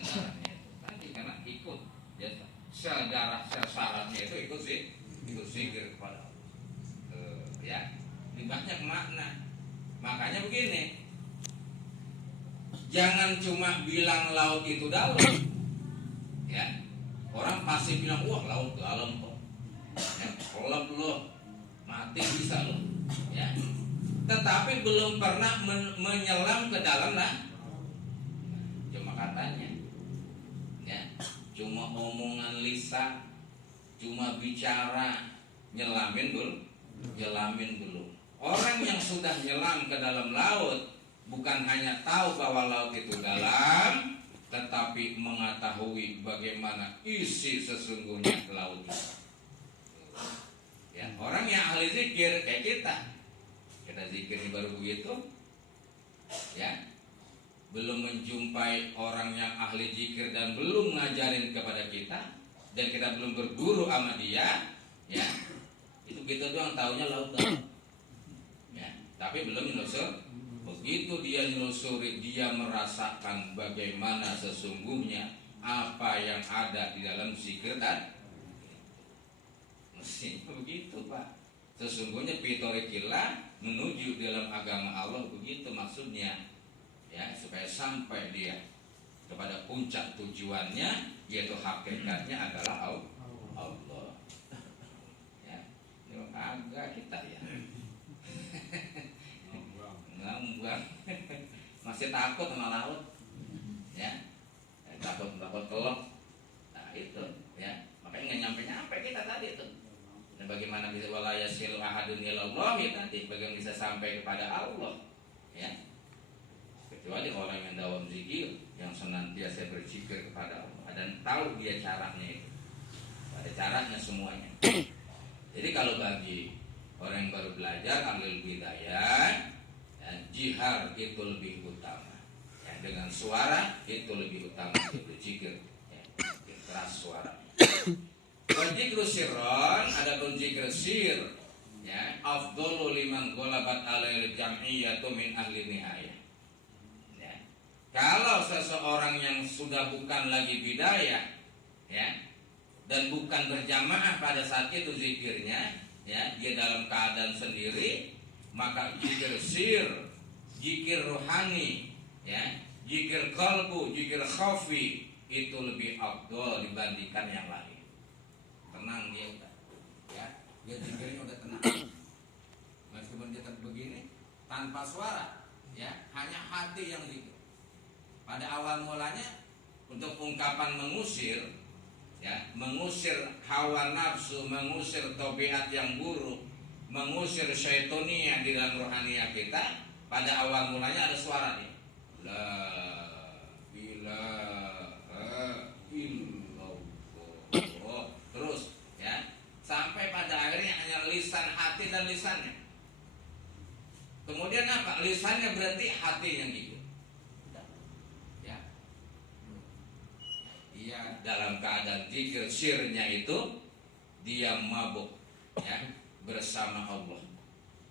kendaranya itu tadi karena ikut ya syaratnya itu ikut zikir kepada Allah. Ya, ini banyak makna. Makanya begini, jangan cuma bilang laut itu dalam. Ya, orang pasti bilang wah laut dalam kok. Ya, kolam loh, mati bisa loh. Ya, tetapi belum pernah menyelam ke dalam lah. Cuma katanya, ya, cuma omongan lisan, cuma bicara, nyelamin belum. Orang yang sudah nyelam ke dalam laut bukan hanya tahu bahwa laut itu dalam, tetapi mengetahui bagaimana isi sesungguhnya laut itu. Ya, orang yang ahli zikir kayak kita zikir ini baru begitu, ya, belum menjumpai orang yang ahli zikir dan belum ngajarin kepada kita, dan kita belum berguru sama dia, ya, itu kita doang taunya laut dalam. Tapi belum nyusur. Begitu dia nyusuri, dia merasakan bagaimana sesungguhnya apa yang ada di dalam zikir dan mesti begitu Pak. Sesungguhnya pitorikillah menuju dalam agama Allah begitu maksudnya, ya, supaya sampai dia kepada puncak tujuannya, yaitu hakikatnya adalah Allah. Ya, ini agak kita ya. Masih takut sama laut, ya, takut kelok. Nah itu, ya, makanya nggak nyampe kita tadi itu. Dan bagaimana bisa walayasilu ahadun ilallah tadi, bagaimana bisa sampai kepada Allah, ya, kecuali orang yang dawam zikir, yang senantiasa berzikir kepada Allah dan tahu dia caranya itu, ada caranya semuanya. Jadi kalau bagi orang yang baru belajar ambil bidayah, jihar itu lebih utama, ya, dengan suara itu lebih utama untuk berzikir, ya, keras suara. Wajib sirron, ada pun zikir sir, ya, afdhalu liman ghalabat alaihi jam'iyatu min ahli nihayah. Ya. Kalau seseorang yang sudah bukan lagi bidayah, ya, dan bukan berjamaah pada saat itu zikirnya, ya, dia dalam keadaan sendiri, maka zikir sir, zikir rohani, ya, zikir qalbu, zikir khafi itu lebih afdal dibandingkan yang lain. Tenang dia udah, ya, dia zikirnya udah tenang. Meskipun dia begini tanpa suara, ya, hanya hati yang zikir. Pada awal mulanya untuk ungkapan mengusir, ya, mengusir hawa nafsu, mengusir tabiat yang buruk, mengusir syaitonia di dalam rohaniah kita, pada awal mulanya ada suara nih, la ilaha illallah, terus, ya, sampai pada akhirnya hanya lisan, hati dan lisannya. Kemudian apa? Lisannya berarti hati yang gitu, ya, dia dalam keadaan zikir sirnya itu dia mabuk, ya, bersama Allah,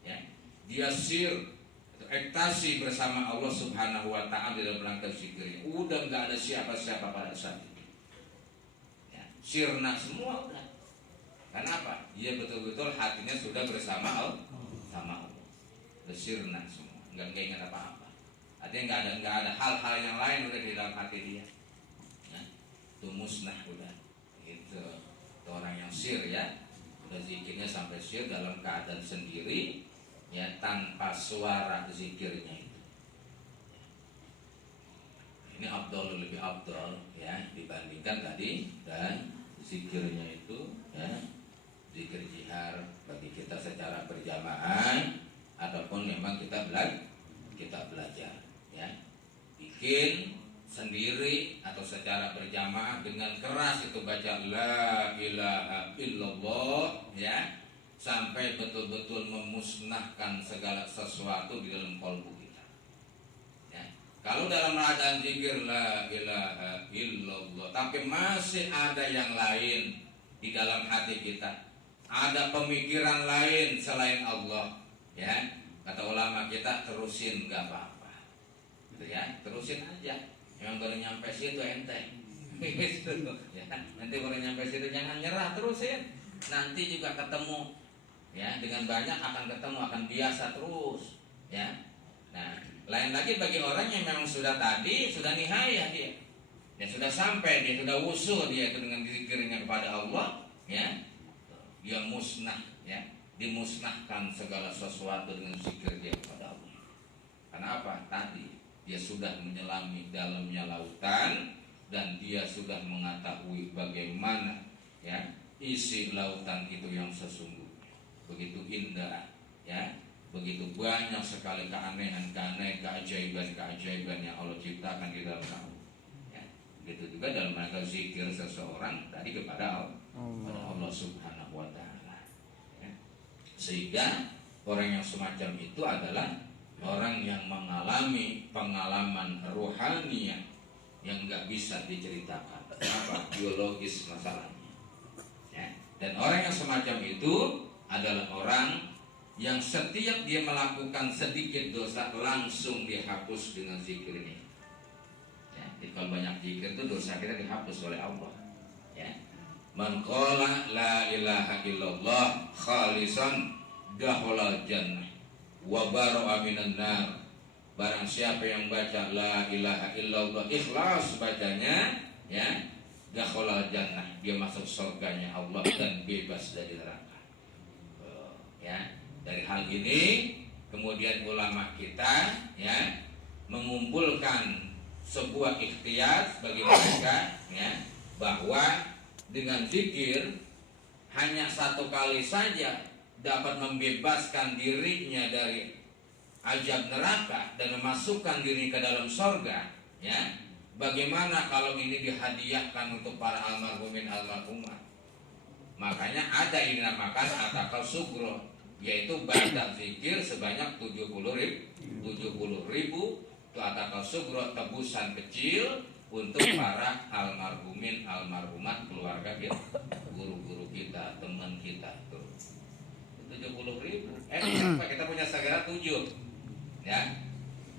ya, dia sir, ekstasi bersama Allah Subhanahu wa Ta'ala dalam rangka zikirnya. Udah nggak ada siapa-siapa pada saat itu, ya, sirna semua udah. Kenapa? Dia betul-betul hatinya sudah bersama Allah, sama Allah, bersirna semua, nggak ingat apa-apa. Artinya nggak ada hal-hal yang lain udah di dalam hati dia, ya, itu musnah udah. Itu orang yang sir, ya, zikirnya sampai sir dalam keadaan sendiri, ya, tanpa suara zikirnya itu. Ini afdal, lebih afdal, ya, dibandingkan tadi, dan zikirnya itu, ya, zikir jihar bagi kita secara berjamaah ataupun memang kita belajar, ya, bikin sendiri atau secara berjamaah dengan keras itu baca la ilaha illallah, ya, sampai betul-betul memusnahkan segala sesuatu di dalam kalbu kita, ya. Kalau dalam keadaan zikir la ilaha illallah tapi masih ada yang lain di dalam hati kita, ada pemikiran lain selain Allah, ya, kata ulama kita terusin gak apa-apa, gitu, ya, terusin aja. Memang baru nyampe situ ente. Gitu. Ya, nanti baru nyampe situ jangan nyerah terusin. Nanti juga ketemu ya, dengan banyak akan ketemu, akan biasa terus ya. Nah, lain lagi bagi orang yang memang sudah nihayah dia sudah sampai, dia sudah wusul dia itu dengan zikirnya kepada Allah ya. Dia musnah ya, dimusnahkan segala sesuatu dengan zikir dia kepada Allah. Karena apa? Tadi dia sudah menyelami dalamnya lautan dan dia sudah mengetahui bagaimana ya isi lautan itu yang sesungguhnya. Begitu indah ya, begitu banyak sekali keanehan-keanehan, keajaiban-keajaiban yang Allah ciptakan di dalam kamu. Ya, begitu juga dalam rangka zikir seseorang tadi kepada Allah Subhanahu wa taala. Ya. Sehingga orang yang semacam itu adalah orang yang mengalami pengalaman rohani yang nggak bisa diceritakan. Apa? Biologis masalahnya. Ya. Dan orang yang semacam itu adalah orang yang setiap dia melakukan sedikit dosa langsung dihapus dengan zikir ini. Ya. Jadi kalau banyak zikir itu dosa kita dihapus oleh Allah. Ya. Man qala la ilaha illallah khalisan dakhala jannah wa bara'a minan nar. Barang siapa yang baca la ilaha illallah ikhlas bacanya ya, dakhala jannah, dia masuk surganya Allah dan bebas dari neraka. Ya, dari hal ini kemudian ulama kita ya mengumpulkan sebuah ikhtiar bagi mereka ya, bahwa dengan zikir hanya satu kali saja dapat membebaskan dirinya dari azab neraka dan memasukkan diri ke dalam surga ya. Bagaimana kalau ini dihadiahkan untuk para almarhumin almarhumah? Makanya ada ini dinamakan atakal sugro, yaitu baca zikir sebanyak 70.000 itu atakal sugro, tebusan kecil untuk para almarhumin almarhumat keluarga kita, guru-guru kita, teman kita tuh. 70.000. Kita punya segera 7 ya.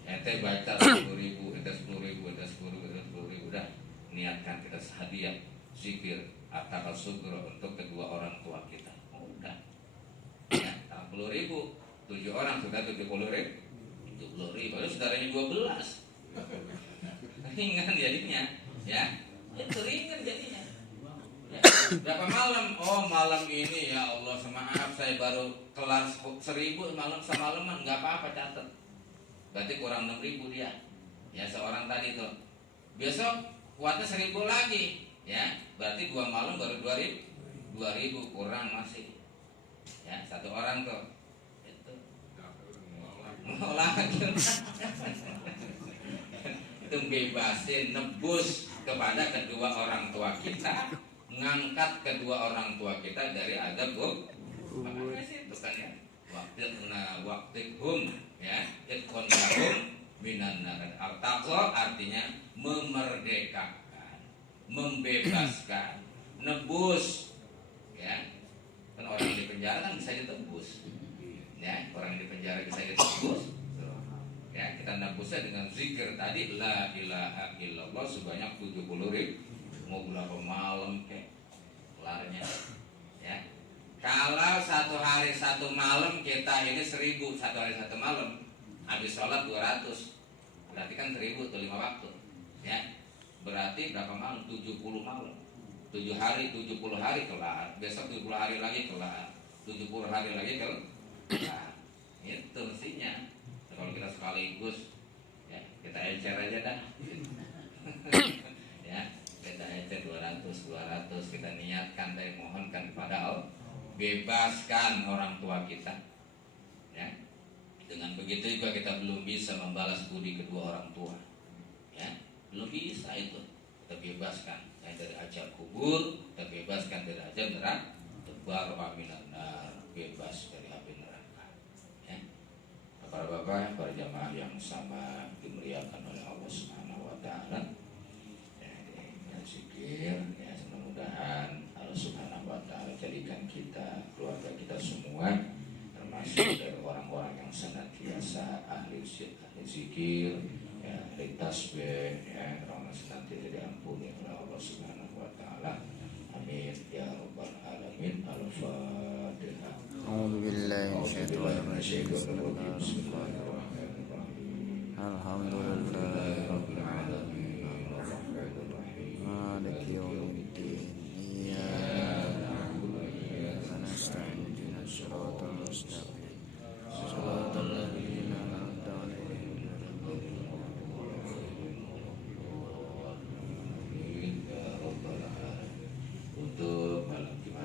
Ente baca 10.000, ente 10.000, ente 10.000, udah niatkan kita hadiah zikir atakal sugro untuk kedua orang tua kita. Udah ya, 60.000, 7 orang sudah 70.000. Lalu saudaranya 12. Ringan jadinya ya. Itu ringan jadinya ya. Berapa malam? Oh malam ini ya Allah maaf saya baru kelar 1.000 malam semalaman, nggak apa-apa catat. Berarti kurang 6.000 dia ya, seorang tadi tuh. Besok kuatnya 1.000 lagi ya, berarti 2 malam baru 2.000 kurang masih ya, satu orang tuh itu mau lagi itu bebasin, nebus kepada kedua orang tua kita, ngangkat kedua orang tua kita dari adab makanya sih itu kan ya, waqtihum ya, itqun lahum minan nar. Artaqo artinya memerdekakan, membebaskan, nebus ya. Kan orang yang di penjara kan bisa ditebus ya, orang yang di penjara bisa ditebus ya. Kita nebusnya dengan zikir tadi la ilaha illallah sebanyak 70.000. Mau berapa malam kelarnya ya. Kalau 1 hari 1 malam kita ini 1.000 1 hari 1 malam, habis sholat 200, berarti kan 1.000 tuh 5 waktu ya. Berarti berapa malam? 70 malam, 7 hari 70 hari kelar, besok 70 hari lagi kelar, 70 hari lagi kelar. Itu mestinya. Kalau kita sekaligus ya, kita encer aja dah ya, kita encer 200 kita niatkan dan mohonkan kepada Allah, bebaskan orang tua kita ya. Dengan begitu juga kita belum bisa membalas budi kedua orang tua ya, belum bisa itu. Kita bebaskan dari azab kubur, kita bebaskan dari azab neraka, tebar aminan nar, bebas dari api neraka ya. Para bapak, para jamaah yang sama dimuliakan oleh Allah Subhanahu wa taala ya, zikir ya, mudah-mudahan Allah Subhanahu wa taala jadikan kita, keluarga kita semua termasuk dari orang-orang yang senantiasa ahli zikir ya, ahli ditasbih ya, karena nanti diampuni oleh Allah Subhanahu wa taala. Amin ya rabbal alamin. Al-Fatihah. A'udzu billahi minasyaitonir rajim. Bismillahirrahmanirrahim. Alhamdulillah.